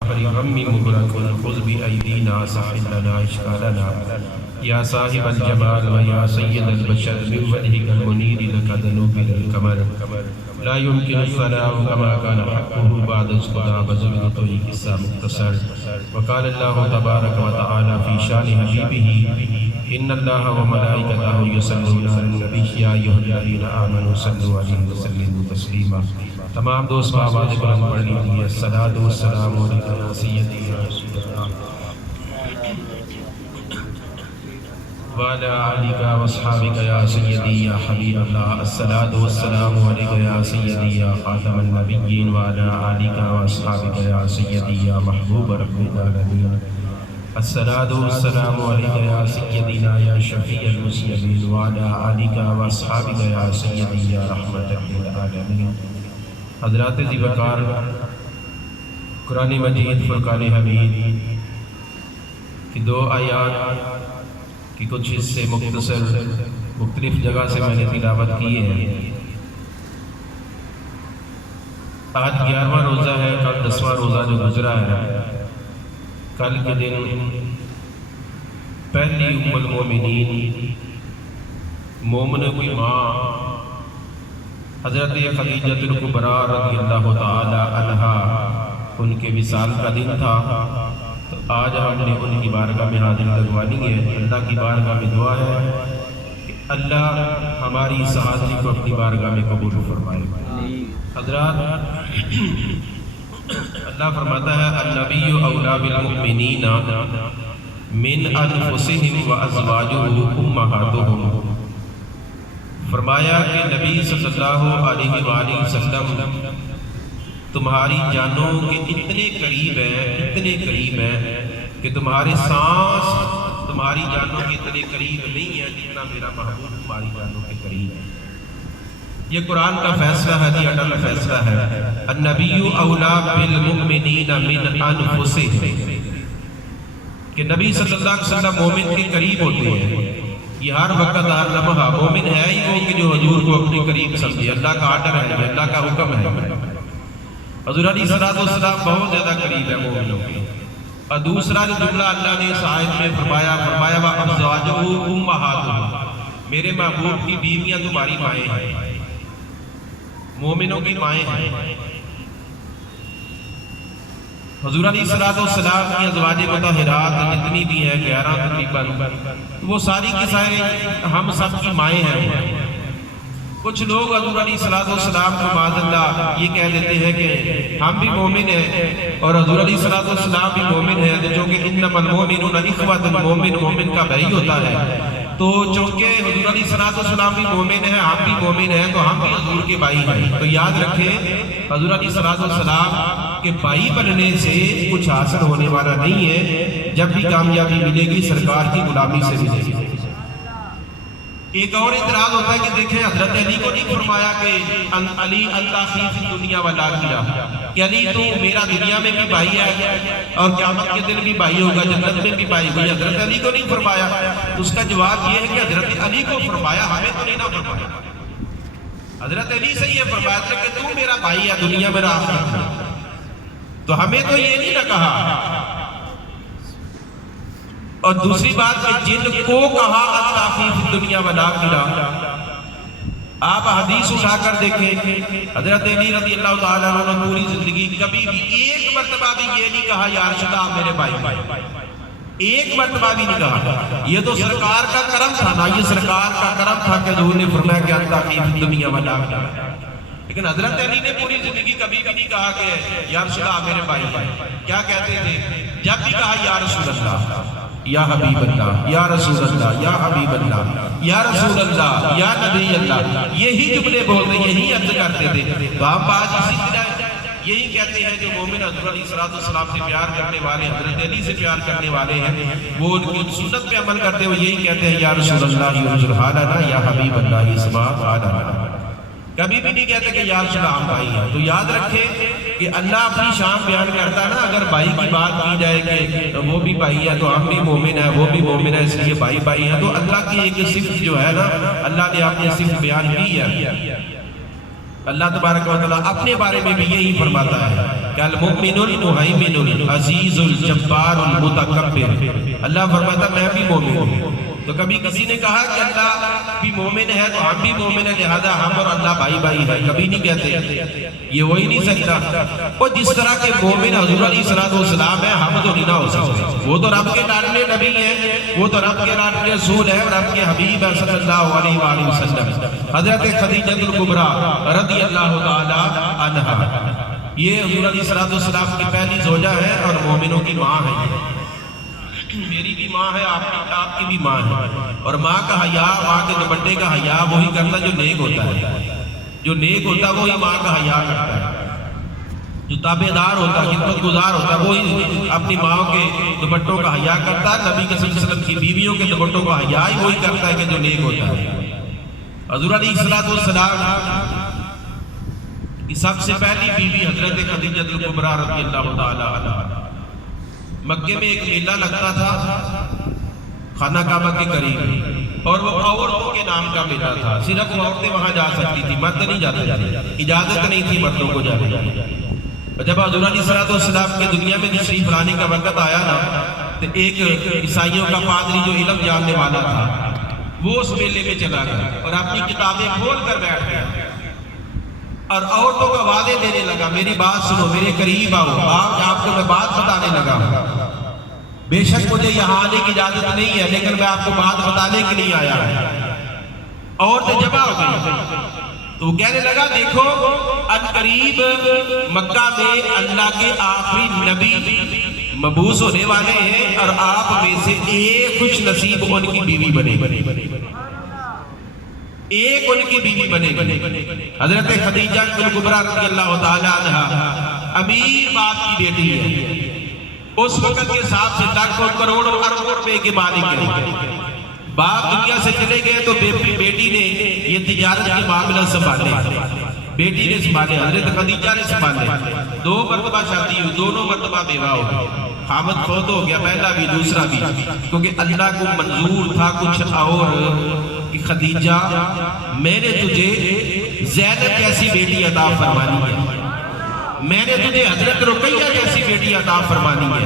غم مغرق خذ بأيدينا سهل لنا إشكالنا يا صاحب الجمال ويا سيد البشر من وجهك المنير لك ذنوب الكمر لا يمكن الثناء كما كان حقه بعد الخدا بزمن توي قصہ مختصر وقال الله تبارك وتعالى في شان حبيبه إن الله وملائكته يصلون على النبي يا أيها الذين آمنوا صلوا عليه وسلموا تسليما. تمام دوست آواز بلند پڑھ لیجیے. الصلاۃ والسلام علیکم یا سیدی یا رسول اللہ وعلی آلک واصحابک یا سیدی یا حبیب اللہ. الصلاۃ والسلام علیکم یا سیدی یا خاتم النبیین وعلی آلک واصحابک یا سیدی یا محبوب رب العالمین. الصلاۃ والسلام علیکم یا سیدنا یا شفیع المسلمین وعلی آلک واصحابک یا سیدی یا رحمت للعالمین. حضرات ذی وقار، قرآن مجید فرقان حمید کی دو آیات کی کچھ حصے مختصر مختلف جگہ سے میں نے تلاوت کی ہے. آج 11واں روزہ ہے، کل 10واں روزہ جو گزرا ہے. کل کے دن پہلی ام المومنین مومنوں کی ماں حضرت خدیجہ الکبریٰ رضی اللہ تعالی عنہا ان کے وصال کا دن تھا. تو آج ہم نے ان کی بارگاہ میں حاضری لگوانی ہے. اللہ کی بارگاہ میں دعا ہے کہ اللہ ہماری اس حاضری کو اپنی بارگاہ میں قبول فرمائے. حضرات، اللہ فرماتا ہے النبی اولی بالمؤمنین من انفسہم وازواجہ امہاتہم. فرمایا کہ نبی صلی اللہ علیہ وآلہ وسلم تمہاری جانوں کے اتنے قریب ہیں کہ تمہارے سانس تمہاری جانوں کے اتنے قریب نہیں ہے جتنا میرا محبوب تمہاری جانوں کے قریب ہے. یہ قرآن کا فیصلہ ہے، یہ اٹل فیصلہ ہے. النبی اولی بالمؤمنین من انفسہم کہ نبی صلی اللہ علیہ وسلم مومن کے قریب ہوتے ہیں. یہ ہر وقت ہر لمحہ مومن ہے ہی وہ کہ جو حضور کو اپنے قریب سمجھے. اللہ کا آرڈر ہے، اللہ کا حکم ہے. حضور علیہ السلام بہت زیادہ قریب ہے مومنوں کے. اور دوسرا جو جملہ اللہ نے اس آیت میں فرمایا وَأَزْوَاجُهُ أُمَّهَاتُهُمْ میرے محبوب کی بیویاں تمہاری مائیں ہیں، مومنوں کی مائیں ہیں. حضور علیہ السلام کی ازواج مطہرات جتنی بھی ہیں 11 تقریباً، وہ ساری کی سارے ہم سب کی مائیں ہیں. کچھ لوگ حضور علیہ السلام کو معاذ اللہ یہ کہہ دیتے ہیں کہ ہم بھی مومن ہیں اور حضور علیہ السلام بھی مومن ہیں. چونکہ انما المؤمنون اخوۃ، مومن کا بھائی ہوتا ہے. تو چونکہ حضور علیہ السلام بھی مومن ہیں، ہم بھی مومن ہیں، تو ہم بھی حضور کے بھائی ہیں. تو یاد رکھیں حضور علیہ السلام کے بھائی بننے سے کچھ حاصل ہونے والا نہیں ہے. جب بھی کامیابی ملے گی سرکار کی غلامی سے ملے گی. ایک اور اعتراض ہوتا ہے کہ دیکھیں حضرت علی کو نہیں فرمایا کہ علی انت اخی فی الدنیا والآخرہ، کہ علی تو میرا دنیا میں بھی بھائی ہے اور قیامت کے دن بھی بھائی ہوگا، جنت میں بھی بھائی ہوگا. حضرت علی کو نہیں فرمایا. تو اس کا جواب یہ ہے کہ حضرت علی کو فرمایا، ہمیں تو نہیں نہ فرمایا. حضرت علی سے یہ فرمایا تھا کہ تو میرا بھائی ہے دنیا میں آخرت میں، تو ہمیں تو یہ نہیں نہ کہا. اور دوسری بات کہ جن کو کہا انت اخی فی الدنیا والآخرہ، آپ حدیث اٹھا کر دیکھیں حضرت علی رضی اللہ تعالیٰ عنہ نے پوری زندگی کبھی بھی ایک مرتبہ بھی یہ نہیں کہا یا رسول اللہ میرے بھائی. ایک مرتبہ بھی نہیں کہا. یہ تو سرکار کا کرم تھا نا، یہ سرکار کا کرم تھا کہ حضور نے فرمایا کہ انت اخی فی الدنیا والآخرہ. لیکن حضرت علی نے پوری زندگی کبھی بھی نہیں کہا کہ یا رسول اللہ میرے بھائی. کیا کہتے تھے جب بھی کہا یا رسول اللہ، یا حبیب اللہ، یا رسول اللہ، یا حبیب اللہ، یا رسول اللہ، یا نبی اللہ، یہی جملے بولتے، یہی عرض کرتے تھے. تو آپ آج اسی طرح یہی کہتے ہیں جو مومن حضور علیہ السلام سے پیار کرنے والے، حضرت علی سے پیار کرنے والے ہیں، وہ ان کی سنت پہ عمل کرتے ہوئے یہی کہتے ہیں یا رسول اللہ انظر حالنا، یا حبیب اللہ اسمع حالنا. کبھی بھی نہیں کہتے کہ یا رسول اللہ ہم بھائی ہیں. تو یاد رکھیں کہ اللہ اپنی شان بیان کرتا ہے نا. اگر بھائی کی بات کی جائے کہ وہ بھی بھائی ہے تو ہم بھی مومن ہیں، وہ بھی مومن ہے، اس لیے بھائی ہیں. تو اللہ کی ایک صفت جو ہے نا، اللہ نے اپنی صفت بیان کی ہے. اللہ تبارک و تعالیٰ اپنے بارے میں بھی یہی فرماتا ہے کہ المؤمن المہیمن العزیز الجبار المتکبر، اللہ فرماتا میں بھی مومن ہوں۔ تو کبھی کسی نے کہا کہ اللہ بھی مومن ہے تو ہم بھی مومن ہیں، لہذا ہم اور اللہ بھائی بھائی ہیں، کبھی نہیں کہتے، یہ ہو ہی نہیں سکتا۔ اور جس طرح کے مومن حضور علیہ السلام ہیں، ہم تو نہیں نہ ہو سکتے۔ وہ تو رب کے لاڈلے نبی ہیں، وہ تو رب کے لاڈلے رسول ہیں، رب کے حبیب ہیں صلی اللہ علیہ وآلہ وسلم۔ حضرت خدیجہ الکبریٰ رضی اللہ تعالی عنہا، یہ حضور علیہ السلام کی پہلی زوجہ ہے اور مومنوں کی ماں ہے۔ میری بھی ماں ہے، آپ کی بھی ماں ہے، اور ماں کا حیا، ماں کے دوپٹے کا حیا وہی کرتا جو نیک ہوتا ہے، جو نیک ہوتا ہے وہی ماں کا حیا کرتا ہے، جو تابعدار ہوتا ہے، خدمت گزار ہوتا ہے وہی اپنی ماں کے دوپٹوں کا حیا کرتا ہے۔ نبی صلی اللہ علیہ وسلم کی بیویوں کے دوپٹوں کا حیا ہی وہی کرتا ہے کہ جو نیک ہوتا ہے۔ حضور علیہ السلام کی سب سے پہلی بیوی حضرت خدیجہ الکبریٰ رضی اللہ تعالی عنہا۔ مکے میں ایک میلہ لگتا تھا خانہ کعبہ کے قریب، اور وہ عورتوں کے نام کا میلہ تھا، صرف عورتیں وہاں جا سکتی تھی، مرد نہیں جاتے تھے، اجازت نہیں تھی مردوں کو جانے کی۔ جب حضور علیہ السلام کے دنیا میں تشریف لانے کا وقت آیا نا، تو ایک عیسائیوں کا پادری جو علم جاننے والا تھا وہ اس میلے میں چلا گیا اور اپنی کتابیں کھول کر بیٹھ گیا اور عورتوں کا وعدے دینے لگا، میری بات سنو، میرے قریب آؤ، آپ کو میں بات بتانے لگا، بے شک مجھے یہاں آنے کی اجازت نہیں ہے لیکن میں آپ کو بات بتانے کے لیے آیا ہوں۔ عورتیں جمع ہو گئی تو وہ کہنے لگا، دیکھو ان قریب مکہ میں اللہ کے آخری نبی مبعوث ہونے والے ہیں اور آپ میں سے ایک خوش نصیب ان کی بیوی بنے، ایک ان کی بیوی بنے گی۔ حضرت خدیجہ الکبریٰ رضی اللہ تعالی عنہا امیر باپ کی بیٹی ہے، اس وقت کے حساب سے لاکھوں کروڑوں اربوں روپے کے مالک ہے۔ باپ دنیا سے چلے گئے تو بیٹی نے یہ تجارت کے معاملہ سنبھالے، بیٹی نے سنبھالے، حضرت خدیجہ نے سنبھالے۔ 2 مرتبہ شادی ہوئی، دونوں مرتبہ بیوہ ہو گئی، خامد فوت ہو گیا، پہلا بھی دوسرا بھی، کیونکہ اللہ کو منظور تھا کچھ اور کہ خدیجہ میں نے تجھے زینب جیسی بیٹی عطا فرمانی ہے، میں نے تجھے حضرت رقیہ جیسی بیٹی عطا فرمانی ہے،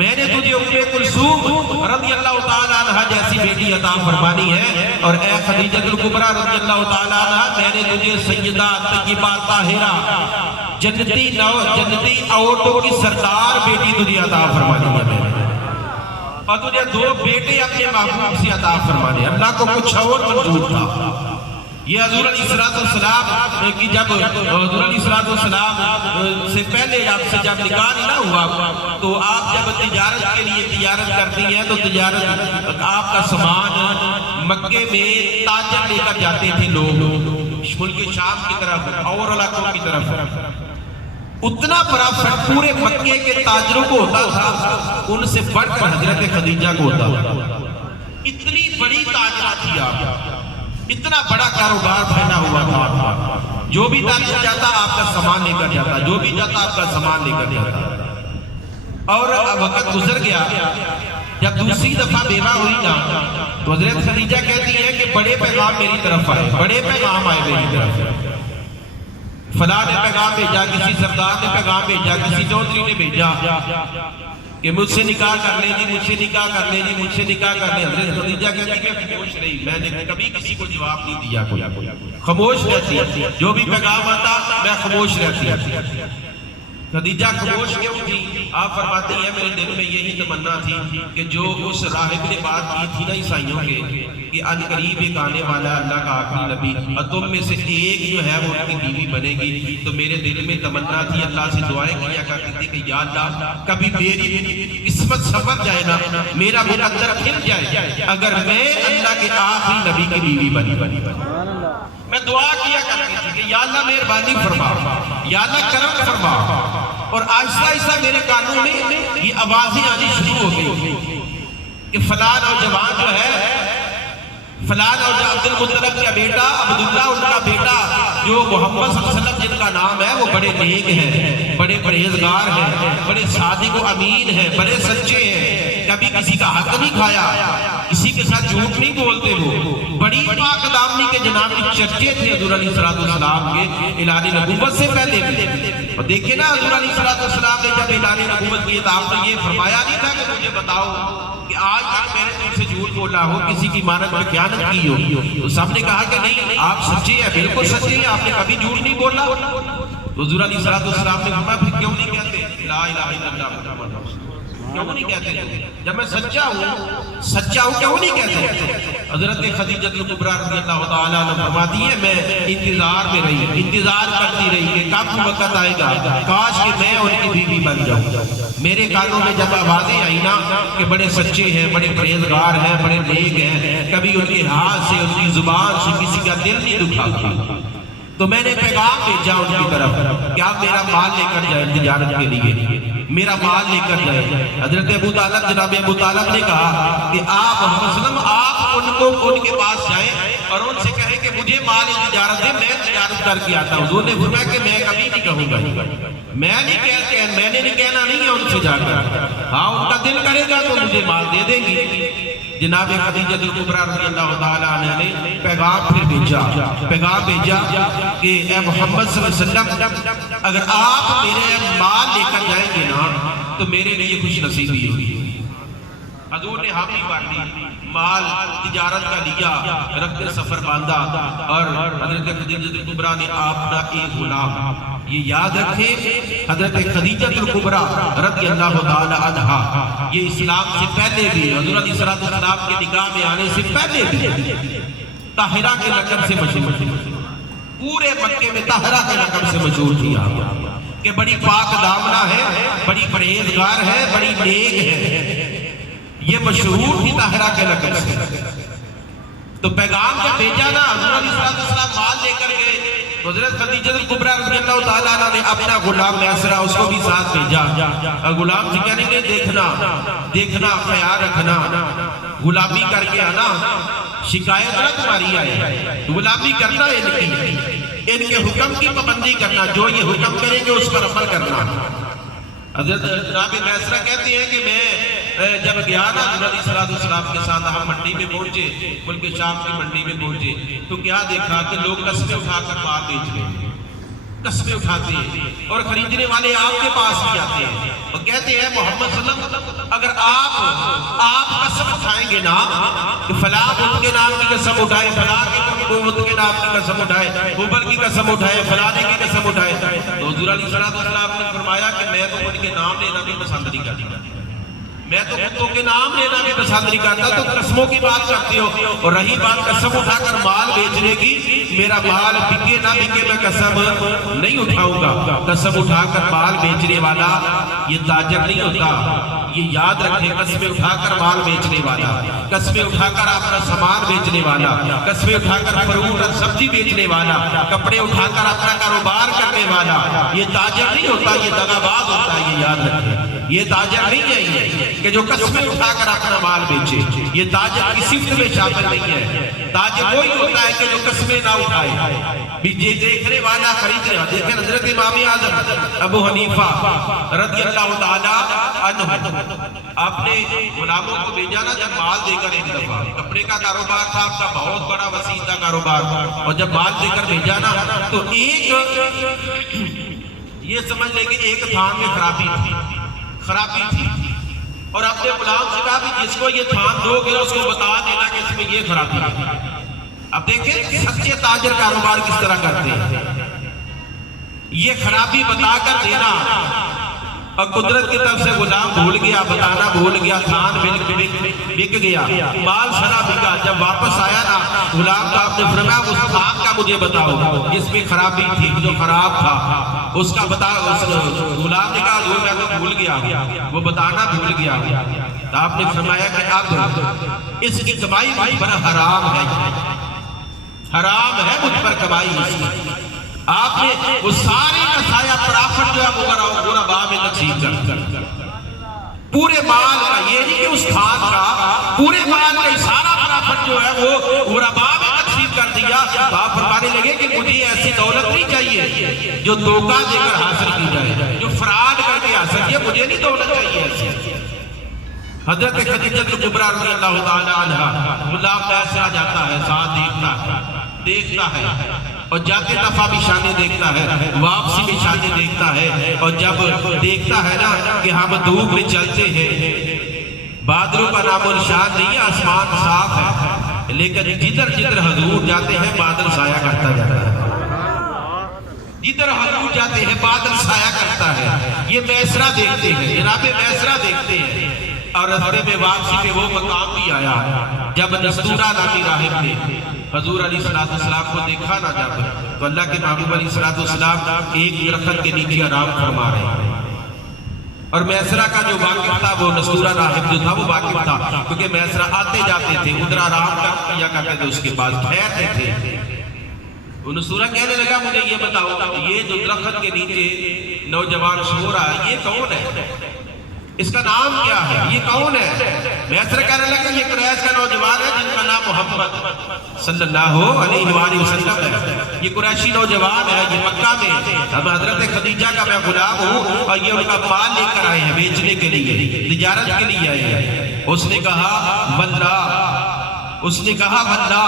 میں نے تجھے ام کلثوم رضی اللہ تعالی عنہ جیسی بیٹی عطا فرمانی ہے، اور اے خدیجہ الکبریٰ رضی اللہ تعالی عنہ میں نے تجھے سیدہ طیبہ طاہرہ جنتی عورتوں کی سردار بیٹی تجھے عطا فرمانی ہے، اور تجھے 2 بیٹے اپنے محبوب سے عطا فرمانے۔ اللہ کو کچھ اور منظور تھا۔ یہ حضور علیہ السلام کی جب حضور علیہ السلام سے پہلے آپ سے جب نکاح نہ ہوا تو آپ جب تجارت کے لیے تجارت کرتی ہیں تو تجارت آپ کا سامان مکے میں تاجر لے کر جاتے تھے لوگ ملک شام کی طرف اور علاقوں کی طرف، اتنا بڑا فرق پورے مکے کے تاجروں کو ہوتا تھا، ان سے بڑھ کر حضرت خدیجہ کو ہوتا تھا۔ اتنی بڑی تاجرہ تھی آپ، اتنا بڑا کاروبار پھیلا ہوا تھا، جو بھی تاجر جاتا آپ کا سامان لے کر جاتا، جو بھی جاتا آپ کا سامان لے کر جاتا۔ اور وقت گزر گیا، جب دوسری دفعہ بیوہ ہوئی نا تو حضرت خدیجہ کہتی ہے کہ بڑے پیغام میری طرف آئے، بڑے پیغام آئے میری طرف، فلاں نے پیغام بھیجا، کسی سردار نے پیغام بھیجا، کسی چودھری نے بھیجا کہ مجھ سے نکاح کر لیں جی، مجھ سے نکاح کر لیں جی، مجھ سے نکاح کر لیں۔ حضرت خدیجہ کہتی کہ خاموش رہی، میں نے کبھی کسی کو جواب نہیں دیا، خاموش رہتی، جو بھی پیغام آتا میں خاموش رہتی۔ خدیجہ خاموش کیوں تھی؟ آپ فرماتی ہیں میرے دل میں یہی تمنا تھی کہ جو اس راہب نے بات کی تھی نا عیسائیوں کے کہ ان قریب ایک آنے والا اللہ کا آخری نبی اور تم میں سے ایک جو ہے وہ ان کی بیوی بنے گی، تو میرے دل میں تمنا تھی، اللہ سے دعائیں کیا کرتی تھی کہ یا اللہ کبھی میری قسمت سنور جائے نا، میرا مقدر کھل جائے اگر میں اللہ کے آخری نبی کی بیوی بنی۔ میں دعا کیا کرتی تھی کہ یا اللہ مہربانی فرما، یا اللہ کرم فرما، اور آہستہ آہستہ میرے کانوں میں یہ آوازیں آنی شروع ہو گئی کہ فلاں نوجوان جو ہے، فلاں نوجوان عبد المطلب کا بیٹا عبداللہ ان کا بیٹا جو محمد صلی اللہ علیہ وسلم جن کا نام ہے وہ بڑے نیک ہیں، بڑے پرہیزگار ہیں، بڑے صادق و امین ہیں، بڑے سچے ہیں، کبھی کسی کا حق نہیں کھایا، کسی کے ساتھ جھوٹ نہیں بولتے، وہ بڑی پاک دامنی کے جناب کی چرچے تھے حضور علیہ السلام کے اعلان نبوت سے پہلے بھی۔ اور دیکھیں نا حضور علیہ السلام نے جب اعلان نبوت کیا تو آپ نے یہ فرمایا نہیں تھا کہ مجھے بتاؤ کہ آج تک میں نے تم سے جھوٹ بولا ہو، کسی کی امانت میں خیانت کی ہو؟ تو سب نے کہا کہ نہیں آپ سچے ہیں، بالکل سچے ہیں، آپ نے کبھی جھوٹ نہیں بولا۔ تو حضور علیہ السلام نے فرمایا پھر کیوں نہیں کہتے لا الہ الا اللہ محمد رسول اللہ؟ کیوں نہیں کہتے؟ جب میں سچا ہوں کیوں نہیں کہتے؟ حضرت خدیجہ کبریٰ رضی اللہ تعالی عنہ فرماتی ہے میں انتظار میں رہی، انتظار کرتی رہی کہ کب وقت آئے گا کاش کہ میں ان کی بیوی بن جاؤں۔ میرے کانوں میں جب آوازیں آئی نا کہ بڑے سچے ہیں، بڑے پرہیزگار ہیں، بڑے نیک ہیں، کبھی ان کے ہاتھ سے، ان کی زبان سے کسی کا دل نہیں دکھاتا، تو میں نے پیغام بھیجا ان کی طرف کہ آپ میرا مال لے کر جائیں تجارت کے لیے، میرا مال لے کر جائیں۔ حضرت ابو طالب، جناب ابو طالب نے کہا کہ آپ وسلم آپ ان کے پاس جائیں اور ان سے کہیں کہ مجھے مال تجارت دے، میں تجارت کر کے آتا ہوں۔ حضور نے فرمایا کہ میں کبھی نہیں کہوں گا، میں نے نہیں کہنا نہیں ہے ان سے جا کر، ہاں ان کا دل کرے گا تو مجھے مال دے دیں گی۔ جناب خدیجہ کبریٰ رضی اللہ تعالی عنہ نے پیغام پھر بھیجا کہ اے محمد صلی اللہ علیہ وسلم اگر آپ میرے مال لے کر جائیں گے نا تو میرے لیے خوش نصیبی ہوگی۔ حضور نے حامی بار لی، مال تجارت کا لیا، رکھ سفر باندھا، اور حضرت خدیجہ کبریٰ نے اپنا ایک غلام، یہ یاد رکھیں حضرت خدیجہ کبریٰ رضی اللہ تعالی عنہا یہ اسلام سے پہلے بھی، حضور علیہ السلام کے نکاح میں آنے سے پہلے بھی طاہرہ کے لقب سے مشہور، پورے مکے میں طاہرہ کے لقب سے مشہور تھی آپ کہ بڑی پاک دامنہ ہے، بڑی پرہیزگار ہے، بڑی نیک ہے، یہ مشہور تھی طاہرہ کے لقب سے۔ تو پیغام جب بھیجا نا حضور علیہ السلام مال لے کر گئے، حضرت خدیجہ کبریٰ رضی اللہ تعالیٰ عنہ نے اپنا غلام میسرہ اس کو بھی ساتھ بھیجا، اور غلام سے کہنے لگے دیکھنا خیال رکھنا، غلامی کر کے آنا، شکایت نہ تمہاری آئے، غلامی کرنا ان کے حکم کی پابندی کرنا، جو یہ حکم کریں گے اس پر عمل کرنا۔ حضرت جناب میسرہ کہتے ہیں کہ میں جب گیا نا حضور علیہ السلام کے ساتھ ہم منڈی میں پہنچے، ملک شام کی منڈی میں پہنچے، تو کیا دیکھا کہ لوگ قصبے اٹھا کر مال بیچ رہے ہیں، قصبے اٹھاتے ہیں اور خریدنے والے آپ کے پاس بھی آتے ہیں اور کہتے ہیں محمد صلی اللہ علیہ وسلم اگر آپ قسم اٹھائیں گے نا کہ فلاں بت کے نام کی قسم اٹھائے، فلاں کے بت کے نام کی قسم اٹھائے، اوبر کی قسم اٹھائے، فلانے کی قسم اٹھائے، تو حضور علیہ السلام نے فرمایا کہ میں تو ان کے نام لینا بھی پسند نہیں کرتا، میں تو کتوں کے نام لینا بھی پسند نہیں کرتا، تو قسموں کی بات کرتے ہو۔ اور رہی بات قسم اٹھا کر مال بیچنے کی، میرا مال بکے نہ بکے میں قسم نہیں اٹھاؤں گا۔ قسم اٹھا کر مال بیچنے والا یہ تاجر نہیں ہوتا، یہ یاد رکھیں، قسمیں اٹھا کر مال بیچنے والا، قسمیں اٹھا کر اپنا سامان بیچنے والا، قسمیں اٹھا کر فروٹ اور سبزی بیچنے والا، کپڑے اٹھا کر اپنا کاروبار کرنے والا یہ تاجر نہیں ہوتا، یہ دغاباز ہوتا ہے، یہ یاد رکھیں۔ یہ تاجر نہیں ہے یہ کہ جو قسمیں اٹھا کر اپنا مال بیچے، یہ تاجر کی صفت میں شامل نہیں ہے۔ تاجر وہی ہوتا ہے کہ جو قسمیں نہ اٹھائے، دیکھنے والا خریدنے والا۔ دیکھیں حضرت امام اعظم ابو حنیفہ رضی اللہ تعالی عنہ آپ نے غلاموں کو بھیجا نا جب مال دے کر، ایک دفعہ کپڑے کا کاروبار تھا آپ کا، بہت بڑا وسیع تھا کاروبار، اور جب مال دے کر بھیجا نا تو یہ سمجھ لے کہ ایک تھان میں خرابی تھی، اور اپنے غلام سے کہا کہ جس کو یہ تھان دو گے اس کو بتا دینا کہ اس میں یہ خرابی ہے۔ اب دیکھیں سچے تاجر کاروبار کس طرح کرتے ہیں، یہ خرابی بتا کر دینا، اور قدرت کی طرف سے غلام بھول گیا، بتانا بھول گیا، تھان بک گیا، مال سارا بکا۔ جب واپس آیا نا غلام کا آپ نے فرمایا اس تھان کا مجھے بتاؤ جس میں خرابی تھی، جو خراب تھا اس کا بتا۔ غلام نے کہا میں تو بھول گیا، وہ بتانا بھول گیا۔ تو آپ نے فرمایا کہ اب اس کی کمائی مجھ پر حرام ہے، حرام ہے مجھ پر کمائی اس کی۔ آپ نے وہ ساری کا سایہ پرافٹ جو ہے وہ غرباء میں تقسیم کر پورے مال کا، یہ نہیں کہ اس تھان کا، پورے مال کا سارا پرافٹ جو ہے وہ غرباء میں تقسیم کر دیا۔ تو آپ فرمانے لگے کہ مجھے ایسی دولت نہیں چاہیے جو دھوکہ دے کر حاصل کی جائے، جو فراڈ کر کے حاصل کیے، مجھے نہیں دولت چاہیے ایسی۔ حضرت خدیجہ کبریٰ رضی اللہ تعالی عنہا غلام ایسا جاتا ہے، ساتھ دیکھتا ہے، اور جاتے دفعہ بھی شانیں دیکھتا ہے، واپسی میں شانیں دیکھتا ہے، اور جب دیکھتا ہے نا کہ ہم دھوپ میں چلتے ہیں، بادلوں کا نام و نشان نہیں ہے، آسمان صاف ہے، لیکن جدھر جدھر حضور جاتے ہیں بادل سایہ کرتا جاتا ہے، جدھر حضور جاتے ہیں بادل سایہ کرتا ہے۔ یہ میسرہ دیکھتے ہیں، جناب میسرہ دیکھتے ہیں، اور رستے میں واپسی میں وہ مقام بھی آیا جب نستورہ نامی راہب نے حضور علیہ السلام کو دیکھا نہ جب، تو اللہ کے محبوب علیہ السلام ایک درخت کے نیچے آرام فرما رہے ہیں، اور میسرہ کا جو واقف تھا وہ نستورہ راہب جو تھا وہ واقف تھا، کیونکہ میسرہ آتے جاتے تھے، ادھر آرام کیا کرتے تھے، اس کے بعد ٹھہرتے تھے۔ نستورہ کہنے لگا مجھے یہ بتاؤ یہ جو درخت کے نیچے نوجوان سو رہا ہے یہ کون ہے، اس کا نام کیا ہے، یہ کون ہے؟ میسرہ کہنے لگا یہ قریش کا نوجوان ہے جن کا نام محمد صلی اللہ علیہ وآلہ وسلم ہے، یہ قریشی نوجوان ہے، یہ مکہ میں اب حضرت خدیجہ کا میں غلام ہوں، اور یہ ان کا مال لے کر آئے ہیں بیچنے کے لیے، تجارت کے لیے آئے ہیں۔ اس نے کہا واللہ، اس نے کہا واللہ،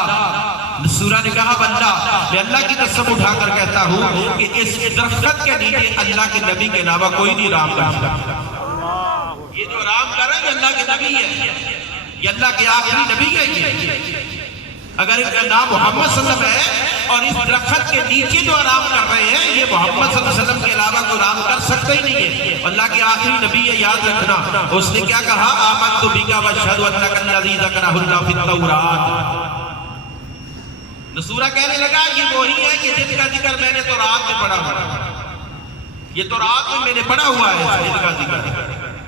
سورہ نے کہا واللہ، میں اللہ کی قسم اٹھا کر کہتا ہوں کہ اس درخت کے نیچے اللہ کے نبی کے علاوہ کوئی نہیں آرام کر سکتا۔ یہ جو آرام کر رہا ہے یہ اللہ کے نبی ہے، یہ اللہ کے آخری نبی ہے۔ یہ اگر ان کا نام محمد صلی اللہ علیہ وسلم ہے اور اس درخت کے نیچے جو آرام کر رہے ہیں یہ محمد صلی اللہ علیہ وسلم کے علاوہ کوئی آرام کر سکتا ہی نہیں ہے، اللہ کے آخری نبی ہے، یاد رکھنا۔ اس نے کیا کہا آمنت بک واشہد انک الذی ذکرہ اللہ فی التوراۃ۔ نصورہ کہنے لگا یہ وہی ہے کہ جن کا ذکر میں نے تورات میں پڑھا ہوا، یہ تورات میں نے پڑھا ہوا ہے، جن کا ذکر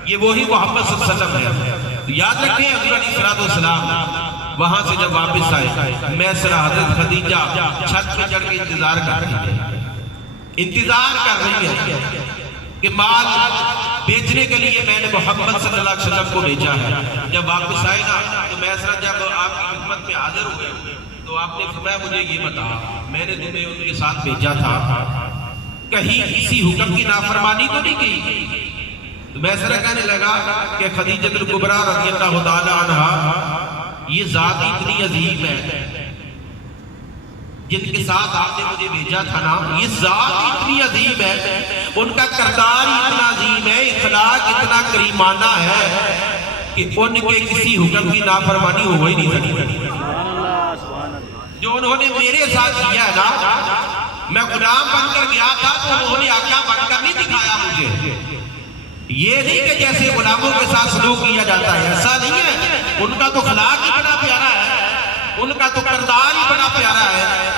یہ وہی محمد صلی اللہ علیہ وسلم ہے۔ تو یاد رکھیں حضور علیہ السلام وہاں سے جب واپس آئے، میسرہ حضرت خدیجہ چھت پہ چڑھ کے انتظار کر رہی ہے، انتظار کر رہی ہے کہ مال بیچنے کے لیے میں نے محمد صلی اللہ علیہ وسلم کو بھیجا ہے۔ جب واپس آئے نا تو میسرہ جب آپ کی خدمت میں حاضر ہو گئے تو آپ نے فرمایا مجھے یہ بتا میں نے تمہیں ان کے ساتھ بھیجا تھا کہیں کسی حکم کی نافرمانی تو نہیں کی؟ تو میسرہ کہنے لگا کہ خدیجہ الکبریٰ رضی اللہ تعالی عنہا یہ ذات اتنی عظیم ہے جن کے ساتھ آپ نے مجھے بھیجا تھا نا، یہ ذات اتنی عظیم ہے، ان کا کردار اتنا عظیم ہے، اخلاق اتنا کریمانہ ہے کہ ان کے کسی حکم کی نافرمانی ہو ہی نہیں سکتی۔ جو انہوں نے میرے ساتھ کیا ہے نا، میں غلام بن کر گیا تھا تو انہوں نے آقا بن کر نہیں دکھایا مجھے، یہ نہیں کہ جیسے غلاموں کے ساتھ سلوک کیا جاتا ہے، ایسا نہیں ہے، ان کا تو اخلاق ہی بڑا پیارا ہے، ان کا تو کردار ہی بڑا پیارا ہے۔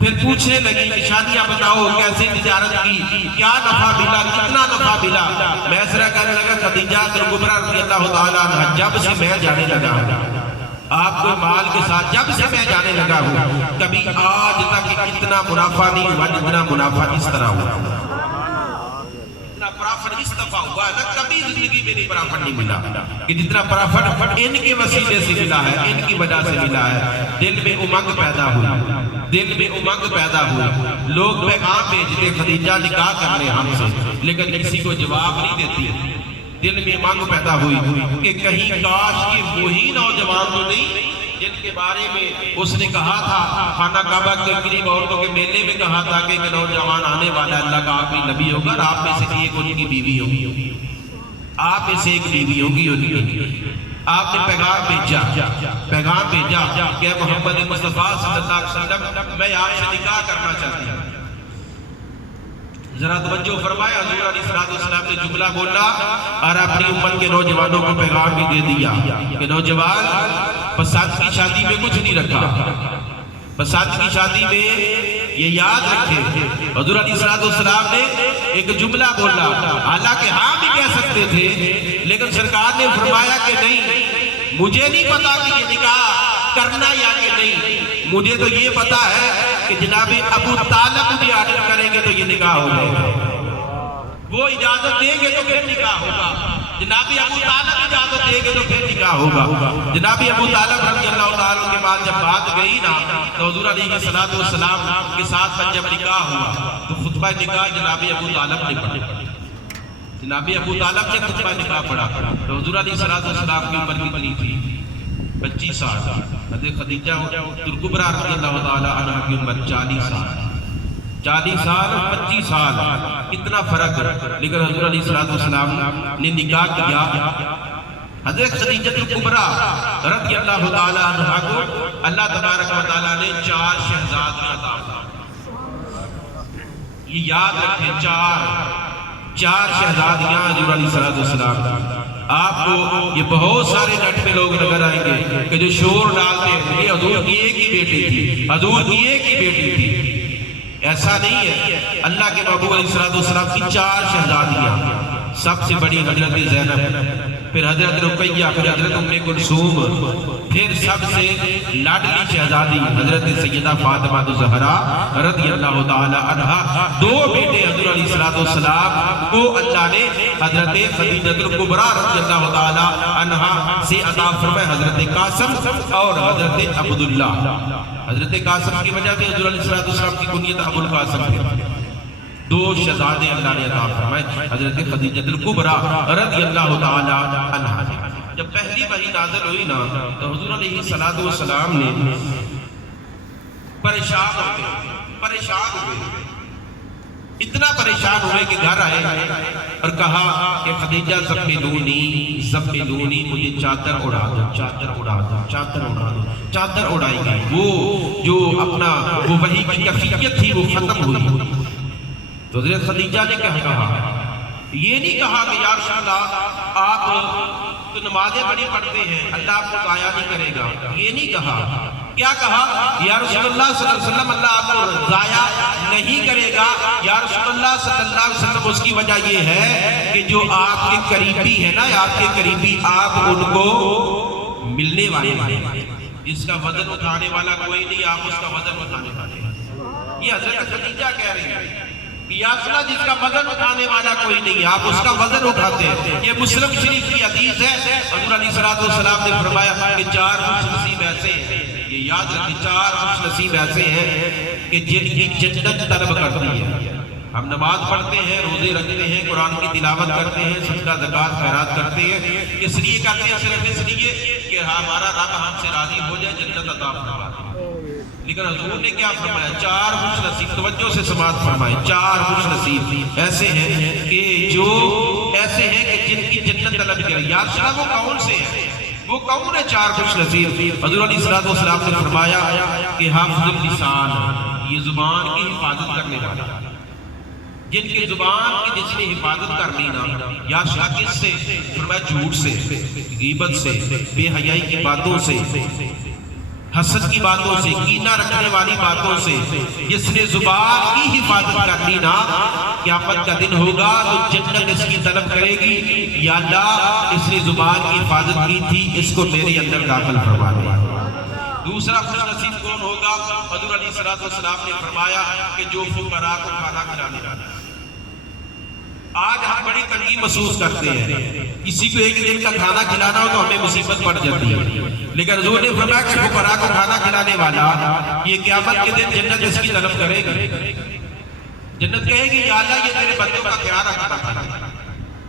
پھر پوچھنے لگی کہ شادیاں بتاؤ کیسے تجارت کی، کیا نفع ملا، کتنا نفع ملا؟ میسرہ کہنے لگا خدیجہ الکبریٰ رضی اللہ تعالی عنہا جب سے میں جانے لگا ہوں آپ کو مال کے ساتھ، جب سے میں جانے لگا ہوں کبھی آج تک اتنا منافع نہیں ہوا جتنا منافع اس طرح ہوا، اتنا پرافٹ اس دفعہ ہوا ہے نا، کبھی زندگی میں نہیں پرافٹ نہیں ملا کہ جتنا پرافٹ ان کے وسیلے سے ملا ہے، ان کی وجہ سے ملا ہے۔ دل میں امنگ پیدا ہوئی، دل میں امنگ پیدا ہوئی، لوگ پیغام بھیجتے خدیجہ نکاح کر لیں ہم سے، لیکن کسی کو جواب نہیں دیتی۔ دل میں امنگ پیدا ہوئی کہ کہیں کاش کہ وہی نوجوان تو نہیں جن کے بارے میں اس نے کہا تھا خانہ کعبہ کے قریب عورتوں کے میلے میں کہا تھا کہ ایک نوجوان آنے والا اللہ کا آخری نبی ہوگا اور آپ میں سے ایک ان کی بیوی ہوگی، آپ میں سے ایک بیوی ہوگی ان کی۔ آپ نے پیغام بھیجا کہ محمد مصطفیٰ صلی اللہ علیہ وسلم میں آپ سے نکاح کرنا چاہتی ہوں۔ ذرا توجہ فرمایا، حضور علیہ السلام نے جملہ بولا اور اپنی امت کے نوجوانوں کو پیغام بھی دے دیا کہ نوجوان پسند کی شادی میں کچھ نہیں رکھا، پسند کی شادی میں یہ یاد رکھے حضور علیہ السلام نے ایک جملہ بولا، حالانکہ ہاں بھی کہہ سکتے تھے لیکن سرکار نے فرمایا کہ نہیں، مجھے نہیں پتا کہ یہ نکاح کرنا یا کہ نہیں، مجھے تو یہ پتا ہے کہ جناب ابو طالب مجھے آرڈر کریں گے تو یہ نکاح ہو جائے گا، وہ اجازت دیں گے تو پھر نکاح ہوگا، جناب ابو طالب اجازت دیں گے تو پھر نکاح ہوگا۔ جناب ابو طالب رضی اللہ تعالیٰ کے بعد جب بات گئی نا تو حضور علیہ السلام کے ساتھ جب نکاح ہوا تو خطبہ نکاح جناب ابو طالب نے پڑھا، جناب ابو طالب نے خطبہ نکاح پڑھا تو حضور علیہ السلام کی عمر کتنی تھی؟ 25 سال، حضرت خدیجہ الکبریٰ رضی اللہ تعالیٰ عنہ کی عمر 40 سال، 40 سال اور 25 سال، اتنا فرق، لیکن حضور علیہ السلام نے نکاح کیا۔ حضرت خدیجہ الکبریٰ رضی اللہ تعالیٰ عنہ کو اللہ تبارک و تعالیٰ نے 4 شہزادیاں عطا فرمائیں۔ یہ یاد رکھیں، 4 شہزادیاں حضور علیہ السلام۔ آپ کو یہ بہت سارے نٹ پہ لوگ نظر آئیں گے کہ جو شور ڈالتے ہیں کہ حضور کی ایک ہی بیٹی تھی، حضور کی ایک ہی بیٹی تھی۔ ایسا نہیں ہے، اللہ کے محبوب علیہ السلام کی 4 شہزادیاں، سب سے بڑی حضرت زینب، پھر حضرت رقیہ، پھر حضرت ام کلثوم، پھر سب سے لاڈلی شہزادی حضرت سیدہ فاطمہ الزہرا رضی اللہ تعالی عنہا۔ 2 بیٹے حضور علیہ السلام کو اللہ نے حضرت خدیجہ الکبریٰ رضی اللہ تعالی عنہا سے عطا فرمائے، حضرت قاسم اور حضرت عبداللہ۔ حضرت قاسم کی وجہ سے حضور علیہ السلام کی کنیت ابو القاسم ہے۔ 2 شہزادے اللہ نے عطا فرمائے، حضرت خدیجہ الکبریٰ رضی اللہ تعالی عنہا۔ جب پہلی وحی نازل ہوئی نا تو حضور علیہ السلام نے پریشان ہوئے، اتنا پریشان ہوئے کہ گھر آئے اور کہا کہ خدیجہ زملونی، مجھے چادر اڑا دو، چادر اڑائی گئی۔ وہ جو اپنا وہ وحی کی کیفیت تھی وہ ختم ہوئی۔ تو حضرت خدیجہ نے کہا، یہ نہیں کہا کہ یا رسول اللہ آپ تو نمازیں بڑی پڑھتے ہیں، اللہ آپ کو ضائع نہیں کرے گا، یہ نہیں کہا۔ کیا کہا؟ یا رسول اللہ صلی اللہ علیہ وسلم اللہ آپ کو ضائع نہیں کرے گا۔ یا رسول اللہ صلی اللہ علیہ وسلم اس کی وجہ یہ ہے کہ جو آپ کے قریبی ہے نا، آپ کے قریبی، آپ ان کو ملنے والے ہیں۔ جس کا وزن اٹھانے والا کوئی نہیں، آپ اس کا وزن اٹھانے والے ہیں۔ یہ حضرت خدیجہ کہہ رہی ہے، یا رسول اللہ جس کا وزن اٹھانے والا کوئی نہیں، آپ اس کا وزن اٹھاتے ہیں۔ یہ مسلم شریف کی حدیث ہے، حضور علیہ السلام نے فرمایا کہ 4 خوش نصیب ایسے ہیں، یہ یاد رکھیں، 4 خوش نصیب ایسے ہیں کہ جن کی جنت طلب کرتی ہے۔ ہم نماز پڑھتے ہیں، روزے رکھتے ہیں، قرآن کی تلاوت کرتے ہیں، صدقہ زکوٰۃ خیرات کرتے ہیں، اس لیے کرتے ہیں صرف اس لیے کہ ہمارا رب ہم سے راضی ہو جائے، جنت عطا فرما دے۔ لیکن حضور نے کیا فرمایا؟ 4 خوش نصیب، توجہ سے سماعت فرمائیں، 4 خوش نصیب ایسے ہیں کہ جو ایسے ہیں کہ جن کی جنت طلب کرے۔ یا رسول اللہ وہ کون سے ہیں؟ وہ کون ہے 4 خوش نصیب؟ حضور علیہ السلام نے فرمایا کہ حافظ اللسان، یہ زبان کی حفاظت کرنے والا، جن کی زبان کی جس نے حفاظت کرنی نا، یا شاہ کس سے؟ فرمایا جھوٹ سے، غیبت سے، بے حیائی کی باتوں سے، حسد کی باتوں سے، کینہ رکھنے والی باتوں سے۔ جس نے زبان کی حفاظت کرنی نا، قیامت کا دن ہوگا تو جنت اس کی طلب کرے گی، یا اللہ اس نے زبان کی حفاظت کی تھی، اس کو میرے اندر داخل فرما دے۔ دوسرا خوش نصیب کون ہوگا؟ حضور علیہ السلام نے فرمایا کہ جو فقراء کو کھانا کھلانے والا۔ آج ہم بڑی تنگی محسوس کرتے ہیں، کسی کو ایک دن کا کھانا کھلانا ہو تو ہمیں مصیبت پڑ جاتی ہے، لیکن حضور نے فرمایا کہ فقراء کو کھانا کھلانے والا یہ قیامت کے دن جنت اس کی طلب کرے گا۔ جنت کہے گی یا اللہ یہ تیرے بندوں کا خیال رکھتا تھا،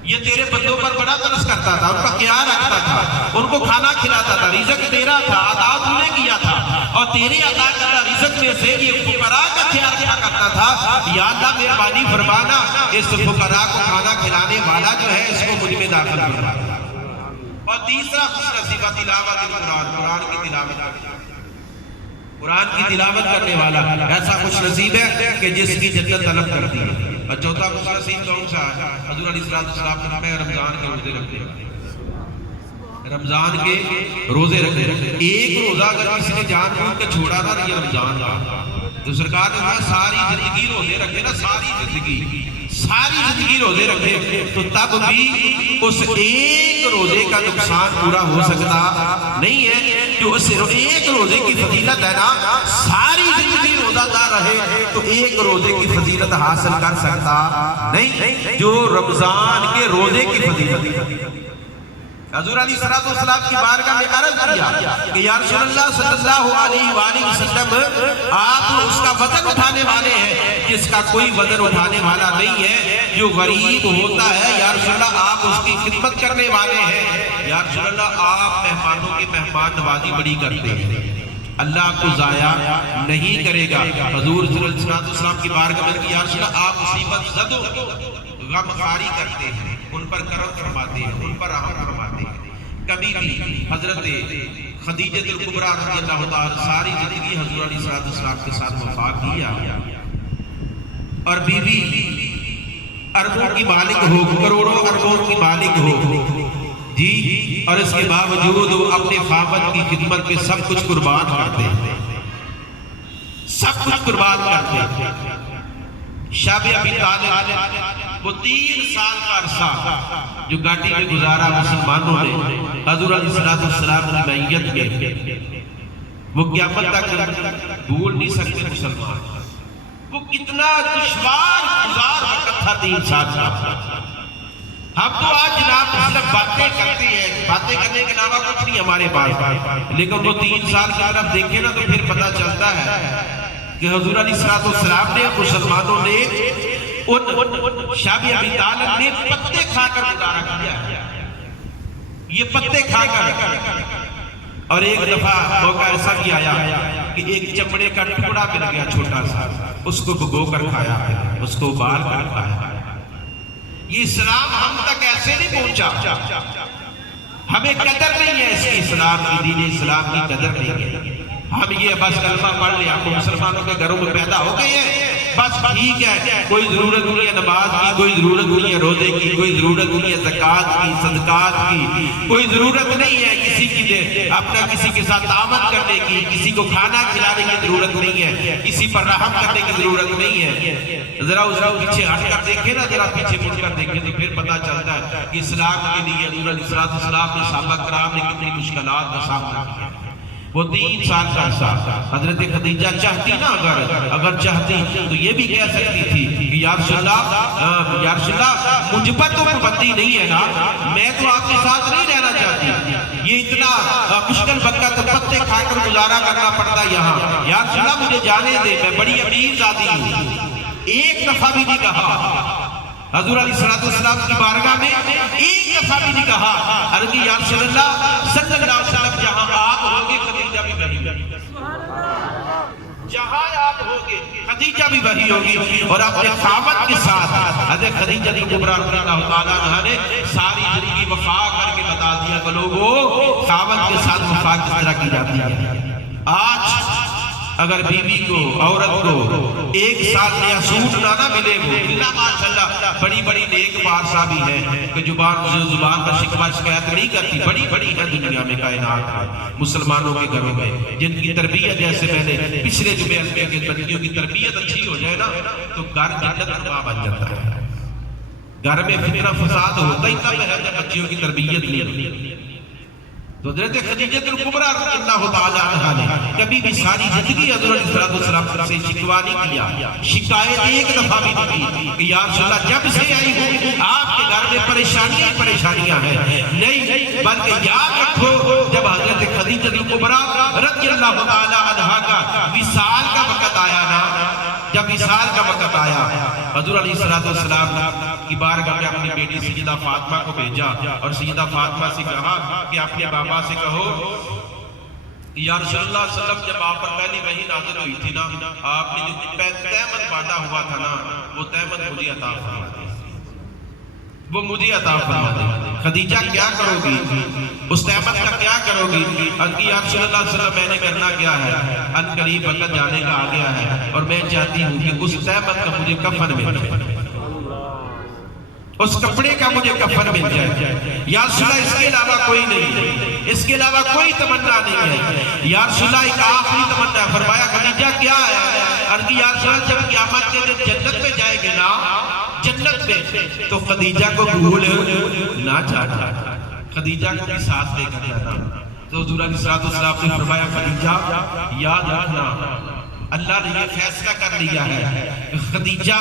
یہ تیرے بندوں پر بڑا ترس کرتا تھا، ان کا خیال رکھتا تھا، ان کو کھانا کھلاتا تھا، رزق تیرا تھا، عطا تو نے کیا تھا، اور تیرے عطا کردہ رزق میں سے یہ فقراء کا خیال کیا کرتا تھا، یا اللہ مہربانی فرمانا اس فقراء کو کھانا کھلانے والا جو ہے اس کو مجھ میں داخل کرنا۔ اور تیسرا خوش نصیب تلاوت القرآن، قرآن کی تلاوت، قرآن کی تلاوت کرنے والا ایسا خوش نصیب ہے کہ جس کی جنت طلب کرتی ہے۔ اور چوتھا خوش نصیب کون سا ہے؟ حضور علیہ السلام نے فرمایا رمضان کے روزے رکھتے ہیں، رمضان کے روزے رکھتے ہیں۔ ایک روزہ اگر کسی نے جان بوجھ کے چھوڑا نا یہ رمضان کا، تو سرکار نے کہا ساری زندگی روزے رکھے نا، ساری زندگی روزے رکھے تو تب بھی اس ایک روزے کا نقصان پورا ہو سکتا نہیں ہے۔ جو اس ایک روزے کی فضیلت ہے نا، ساری زندگی روزہ دار رہے تو ایک روزے کی فضیلت حاصل کر سکتا نہیں، جو رمضان کے روزے کی فضیلت۔ حضور علیہ السلام کی بارگاہ میں عرض کیا کہ یا رسول اللہ صلی اللہ علیہ وآلہ وسلم آپ اس کا وزن اٹھانے والے ہیں جس کا کوئی وزن اٹھانے والا نہیں ہے، جو غریب ہوتا ہے یا رسول اللہ آپ اس کی خدمت کرنے والے ہیں، یا رسول اللہ آپ مہمانوں کی مہمان نوازی بڑی کرتے ہیں، اللہ آپ کو ضائع نہیں کرے گا۔ حضور صلی اللہ علیہ وسلم کی بارگاہ میں کہ یا رسول اللہ آپ مصیبت زدو غمخواری کرتے ہیں، ان پر کرم فرماتے ہیں، ان پر رحم فرماتے ہیں۔ کبھی بھی حضرت خدیجہ الکبریٰ رضی اللہ تعالی ساری زندگی حضور علیہ السلام کے ساتھ وفا کیا، اور بیوی اربوں کی مالک ہو، کروڑوں اربوں کی مالک ہو جی، اور اس کے باوجود وہ اپنے خاوند کی خدمت میں سب کچھ قربان کرتے ہیں، سب کچھ قربان کرتے ہیں۔ شاب ابی طالب وہ 3 سال کا عرصہ جو گاٹی میں گزارا مسلمانوں نے حضور علیہ السلام کی معیت میں، وہ قیامت تک بھول نہیں سکتے مسلمان۔ وہ کتنا دشوار گزار وقت تھا 3 سال کا۔ ہم تو آج جناب صرف باتیں کرتے ہیں، باتیں کرنے کے علاوہ کچھ نہیں ہمارے پاس، لیکن وہ 3 سال کی طرف دیکھیں نا تو پھر پتہ چلتا ہے کہ حضور علیہ السلام نے مسلمانوں نے ان شاب ابی طالب نے پتے کھا کر گزارا کیا، یہ پتے کھا کر۔ اور ایک دفعہ موقع ایسا بھی آیا کہ ایک چمڑے کا ٹکڑا مل گیا چھوٹا سا، اس کو بھگو کر کھایا، اس کو ابال کر کھایا۔ یہ اسلام ہم تک ایسے نہیں پہنچا، ہمیں قدر نہیں ہے اس کی، اسلام کی دین اسلام کی قدر نہیں ہے۔ ہم یہ بس کلمہ پڑھ لیا، ہم مسلمانوں کے گھروں میں پیدا ہو گئے ہیں، بس ٹھیک ہے، کوئی ضرورت نہیں ہے نماز کی، کوئی ضرورت نہیں ہے روزے کی، کوئی ضرورت نہیں ہے زکوٰۃ کی، صدقات کی، کوئی ضرورت نہیں ہے کسی کی اپنا کسی کے ساتھ تعاون کرنے کی، کسی کو کھانا کھلانے کی ضرورت نہیں ہے، کسی پر رحم کرنے کی ضرورت نہیں ہے۔ ذرا اس کو پیچھے ہٹ کر دیکھیں نا، ذرا پیچھے مڑ کر دیکھیں تو پھر پتہ چلتا ہے کہ اسلام کے لیے حضور علیہ السلام نے صحابہ کرام نے کتنی مشکلات کا سامنا کیا۔ وہ 3 سال کا عرصہ حضرت خدیجہ چاہتی نا، اگر چاہتی تو یہ بھی کہہ سکتی تھی کہ یا رسول اللہ مجھ پر تو پابندی نہیں ہے نا، میں تو آپ کے ساتھ نہیں رہنا چاہتی، یہ اتنا مشکل وقت پتے کھا کر گزارا کرنا پڑتا یہاں، یا رسول اللہ مجھے جانے دے، میں بڑی امیر ذاتی ہوں۔ ایک دفعہ بھی نہیں کہا حضور علیہ السلام کی بارگاہ میں، ایک دفعہ بھی نہیں کہا ارے یا رسول اللہ صلی اللہ علیہ وسلم جہاں آپ ہوگے خدیجہ بھی وہی ہوگی، جہاں آپ ہوگے خدیجہ بھی وہی ہوگی۔ اور اپنے خاوند کے ساتھ حضرت خدیجہ الکبریٰ رضی اللہ تعالیٰ عنہا نے ساری زندگی وفا کر کے بتا دیا کہ لوگوں خاوند کے ساتھ وفا کس طرح کی جاتی ہے۔ آج اگر بیوی کو، عورت کو 1 سال نیا سوٹ نہ ملے، وہ اللہ ماشاءاللہ بڑی بڑی نیک بادشاہ بھی ہیں کہ زبان کا شکوہ شکایت نہیں کرتی، بڑی بڑی ہے دنیا میں، کائنات ہے مسلمانوں کے گھروں میں، جن کی تربیت جیسے میں نے پچھلے جمعے میں کہ بچیوں کی تربیت اچھی ہو جائے نا تو گھر جنت کا بن جاتا ہے۔ گھر میں فتنہ فساد ہوتا ہی تب ہے جب بچیوں کی تربیت نہیں ہوتی۔ تو حضرت خدیجہ الکبریٰ رضی اللہ تعالیٰ عنہا نے کبھی بھی ساری زندگی حضور علیہ السلام سے شکوہ نہیں کیا، شکایت ایک دفعہ بھی نہیں کی کہ یا رسول اللہ جب سے آئی ہوں آپ کے گھر میں پریشانیاں ہیں، نہیں بلکہ یاد رکھو جب حضرت خدیجہ الکبریٰ رضی اللہ تعالیٰ عنہا کا وصال کا وقت آیا نا، جب وصال کا وقت آیا حضور علیہ السلام کی بارگاہ میں اپنی بیٹی سیدہ فاطمہ کو بھیجا اور سیدہ فاطمہ سے کہا کہ اپنے بابا سے کہو یا رسول اللہ صلی اللہ علیہ وسلم جب آپ پر پہلی وحی نازل ہوئی تھی نا، آپ نے جو تہمت باندھا ہوا تھا نا وہ تہمت مجھے عطا فرما دے، وہ مجھے عطا فرما دے۔ خدیجہ کیا کرو گی اس تہمت کا، کیا کرو گی؟ یا رسول اللہ صلی اللہ علیہ وسلم میں نے کرنا کیا ہے، ان قریب وقت جانے کا آ گیا ہے اور میں چاہتی ہوں کہ اس تہمت کا مجھے کفن مل جائے، اس کپڑے کا مجھے کفن مل جائے۔ یا رسول اللہ اس کے علاوہ کوئی نہیں، اس کے علاوہ کوئی تمنا نہیں ہے۔ یا رسول اللہ ایک آخری تمنا ہے۔ فرمایا خدیجہ کیا ہے؟ یا رسول اللہ جب قیامت کے دن جنت میں جائے گے نا، جنت میں تو خدیجہ کو بھول نہ جانا، خدیجہ کو بھی ساتھ لے کر جانا۔ تو حضور علیہ السلام نے فرمایا خدیجہ یاد رکھنا اللہ نے یہ فیصلہ کر لیا ہے، خدیجہ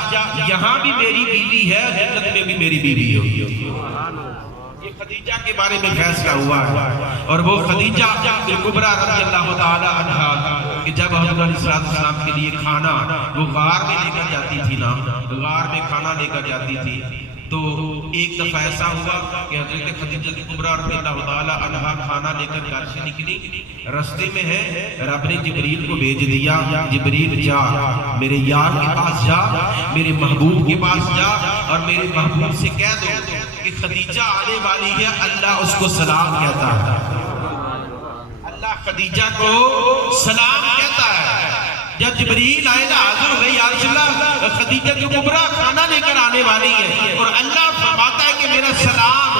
یہاں بھی میری بیوی ہے، جنت میں بھی میری بیوی ہوگی۔ یہ خدیجہ کے بارے میں فیصلہ ہوا ہے، اور وہ خدیجہ کبریٰ رضی اللہ تعالی عنہا کہ جب حضور علیہ السلام کے لیے کھانا وہ غار میں لے کر جاتی تھی نا، غار میں کھانا لے کر جاتی تھی، تو ایک دفعہ ایسا ہوا کہ حضرت خدیجہ کبریٰ رضی اللہ تعالی عنہا کھانا لے کر گھر سے نکلی، رستے میں ہے رب نے جبریل کو بھیج دیا، جبریل جا میرے یار کے پاس جا، میرے محبوب کے پاس جا، اور میرے محبوب سے کہہ دو کہ خدیجہ آنے والی ہے، اللہ اس کو سلام کہتا ہے، اللہ خدیجہ کو سلام کہتا ہے۔ جب جبریل آئے نا حاضر ہوئے، یا رسول اللہ خدیجہ کبریٰ کھانا لے کر آنے والی ہے، اور اللہ فرماتا ہے کہ میرا سلام،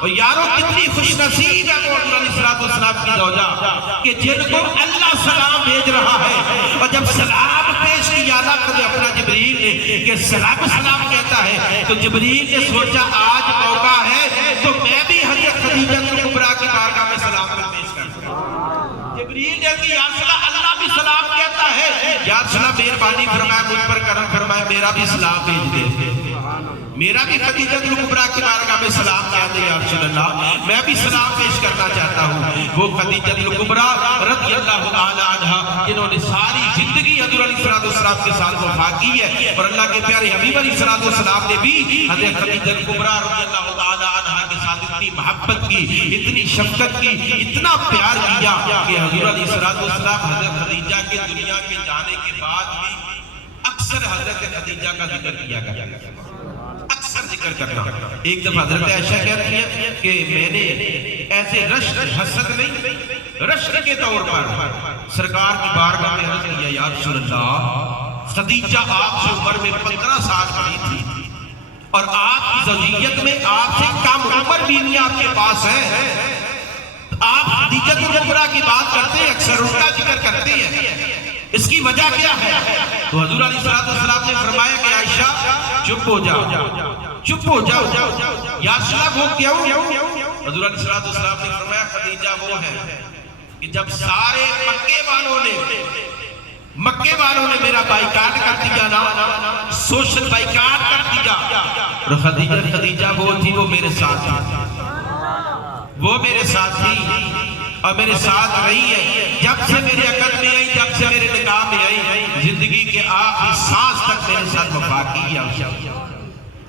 اور یارو کتنی خوش نصیب ہے وہ علیہ السلام کی زوجہ کہ جن کو اللہ سلام بھیج رہا ہے، اور جب سلام پیش کیا اللہ نے اپنا جبریل نے کہ سلام کہتا ہے، تو جبریل نے سوچا آج موقع ہے تو میں بھی حضرت خدیجہ کبریٰ کی بارگاہ میں سلام پیش کرتا ہوں۔ جبریل نے کہ یا رسول اللہ بھی سلام کہتا ہے، یا رسول اللہ مہربانی فرمائے مجھ پر کرم فرمائے میرا بھی سلام بھیج دے، میرا بھی خدیجہ کبریٰ کی بارگاہ میں سلام کہہ دے یا رسول اللہ، میں بھی سلام پیش کرنا چاہتا ہوں۔ وہ خدیجہ کبریٰ رضی اللہ تعالی عنہا جنہوں نے ساری زندگی حضور علیہ السلام کے ساتھ وفا کی ہے، اور اللہ کے پیارے حبیب علیہ السلام نے بھی حضرت خدیجہ کبریٰ رضی اللہ تعالی عنہا کے ساتھ اتنی محبت کی، اتنی شفقت کی، اتنا پیار کیا کہ حضور علیہ السلام حضرت خدیجہ کے دنیا کے جانے کے بعد بھی اکثر حضرت خدیجہ کا ذکر کیا کرتے ہیں، اکثر ذکر کرنا۔ ایک دفعہ حضرت عائشہ کہتی ہیں کہ میں نے ایسے رشک حسد نہیں، رشک کے طور پر سرکار کی بارگاہ میں عرض کیا یا رسول اللہ خدیجہ آپ سے عمر میں 15 سال بڑی تھی، اور آپ کی زوجیت میں آپ سے کم عمر بیوی آپ کے پاس ہے، آپ خدیجہ کبریٰ کی بات کرتے ہیں، اکثر ان کا ذکر کرتے ہیں، اس کی وجہ کیا ہے؟ تو حضور علیہ السلام نے فرمایا کہ عائشہ چپ ہو جاؤ، چپ ہو جاؤ، یا رسول اللہ وہ کیوں؟ حضور علیہ السلام نے فرمایا خدیجہ وہ ہے کہ جب سارے مکے والوں نے میرا بائیکاٹ کر دیا نا، سوشل بائیکاٹ کر دیا، اور خدیجہ وہ تھی، وہ میرے ساتھ تھی، وہ میرے ساتھ تھی اور میرے ساتھ رہی ہے، جب سے میرے عقد میں آئی، جب سے میرے نکاح میں آئی، زندگی کے آخری سانس تک میرے ساتھ وفا کی ہے،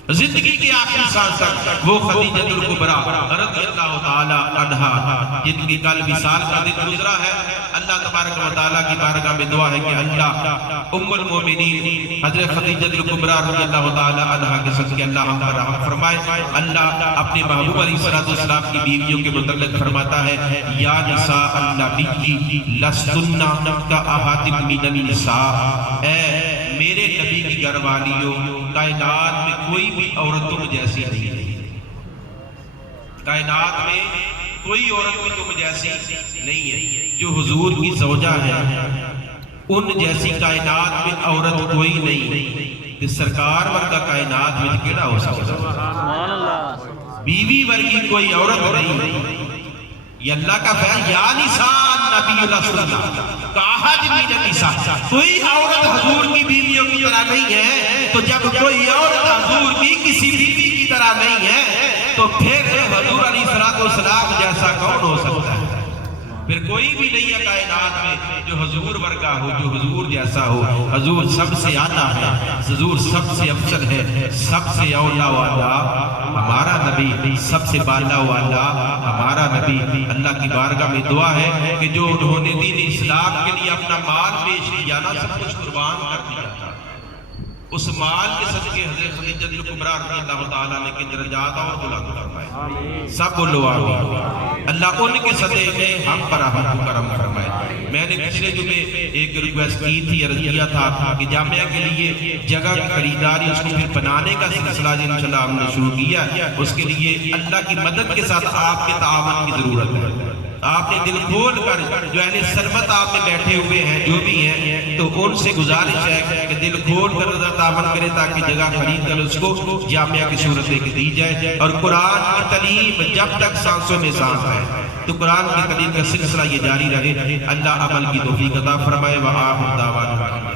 زندگی کے آخری سانس تک۔ وہ خدیجہ کبریٰ رضی اللہ تعالی عنہا جن کی کل وصال کا دن گزرا ہے، اللہ تبارک و تعالیٰ کی بارگاہ میں دعا ہے کہ اللہ ام المومنین حضرت خدیجہ کبریٰ رضی اللہ تعالی عنہا کے صدقے اللہ ہم پر رحم فرمائے۔ اللہ اپنے محبوب علیہ السلام کی بیویوں کے متعلق فرماتا ہے یا نساء النبی لستن کاحد من النساء، اے میرے نبی کی گھر والیوں کائنات میں کوئی بھی عورت تم جیسی نہیں ہے، کائنات میں کوئی عورت بھی تم جیسی نہیں ہے، جو حضور کی زوجہ ہے ان جیسی کائنات میں عورت کوئی نہیں، کہ سرکار ورگا کائنات میں کیڑا ہو سکتا، بیوی ورگی کوئی عورت نہیں۔ یہ اللہ کا فیض، یا نساء النبی لستن کاحد من النساء، کوئی عورت حضور کی بیویوں کی طرح نہیں ہے، تو جب کوئی عورت حضور کی کسی بیوی کی طرح نہیں ہے تو پھر حضور علیہ السلام جیسا کون ہو سکتا ہے؟ پھر کوئی بھی نہیں ہے کائنات میں جو حضور ورگا ہو، جو حضور جیسا ہو۔ حضور سب سے اعلیٰ ہے، حضور سب سے افضل ہے، سب سے اولیٰ والا ہمارا نبی، سب سے بالا والا ہمارا نبی۔ اللہ کی بارگاہ میں دعا ہے کہ جو انہوں نے دین اسلام کے لیے اپنا مال پیش کیا نا، سب کچھ قربان کر دیا تھا، اس مال کے صدقے حضرت خدیجہ کبریٰ رضی اللہ تعالیٰ نے کے درجات اور بلند فرمائے، سب بولو آمین۔ اللہ ان کے صدقے میں ہم پر رحمت و کرم فرمائے۔ میں نے پچھلے جمعے ایک ریکویسٹ کی تھی، عرض کیا تھا کہ جامعہ کے لیے جگہ کی خریداری، اس کو پھر بنانے کا سلسلہ انشاءاللہ ہم نے شروع کیا، اس کے لیے اللہ کی مدد کے ساتھ آپ کے تعاون کی ضرورت ہے۔ آپ نے دل کھول کر، جو اہل سربت آپ میں بیٹھے ہوئے ہیں جو بھی ہیں، تو ان سے گزارش ہے کہ دل کھول کر تعاون کرے تاکہ جگہ خرید کر اس کو جامعہ کی صورت دے کے دی جائے، اور قرآن کی تعلیم جب تک سانسوں میں سانس ہے تو قرآن کی تعلیم کا سلسلہ یہ جاری رہے۔ اللہ عمل کی توفیق عطا فرمائے۔ وآخر دعوانا